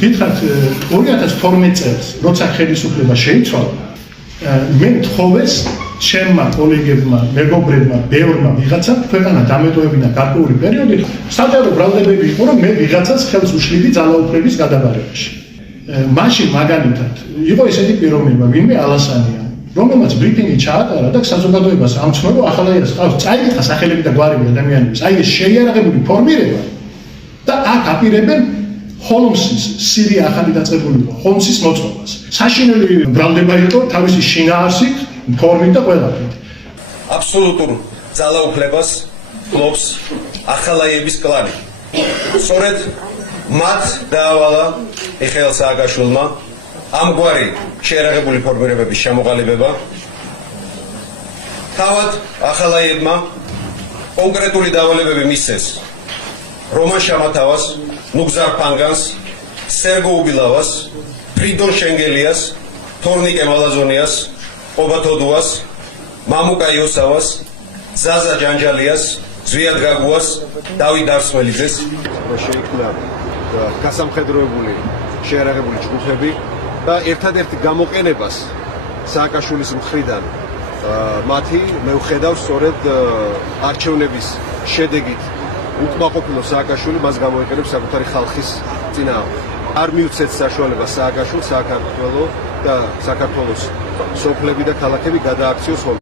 გითხრათ 2012 წელს, როცა ხელისუფლება შეიცვალა, მე მთხოვეს ჩემმა კოლეგებმა, მეგობრებმა, ბევრმა ვიღაცამ ქვეყანა დამეტოვებინა გარკვეული პერიოდით, საჯარო ბრალდებები იყო, რომ მე ვიღაცას ხელს უშლიდი ძალაუფლების გადაბარებაში. მაშინ მაგალითად იყო ესეთი პიროვნება, ვინმე ალასანია, რომელმაც ბრიფინგი ჩაატარა და საზოგადოებას ამცნობა, ახალაერას ყავს წაიკითხა სახელები და გვარები ადამიანების, აი ეს შეიარაღებული ფორმირება და აქ აპირებენ ჰოლმსის სირია ახალი დაწყებული იყო, ჰოლმსის მოწყობას. საშინელი ბრალდება იყო თავისი შინაარსით, ფორმით და ყველაფრით. აბსოლუტურ ძალაუფლებას ფლობს ახალაიების კლანი. სწორედ მათ დაავალა მიხეილ სააკაშვილმა ამგვარი შეიარაღებული ფორმირებების შემოყალიბება. თავად ახალაიებმა კონკრეტული დავალებები მისცეს რომან შამათავას, ნუგზარ ფანგანს, სერგო უბილავას, ფრიდონ შენგელიას, თორნიკე მალაზონიას, ობათოდუას, მამუკა იოსავას, ზაზა ჯანჯალიას, ზვიად გაგუას, დავით დარსველიძეს. შეიქმნა გასამხედროებული შეიარაღებული ჯგუფები და ერთადერთი გამოყენებას სააკაშვილის მხრიდან მათი მე ვხედავ სწორედ არჩევნების შედეგით უკმაყოფილო სააკაშვილი მას გამოიყენებს საკუთარი ხალხის წინააღმდეგ. არ მიუცეთ საშუალებას სააკაშვილს საქართველოს და საქართველოს სოფლები და ქალაქები გადააქციოს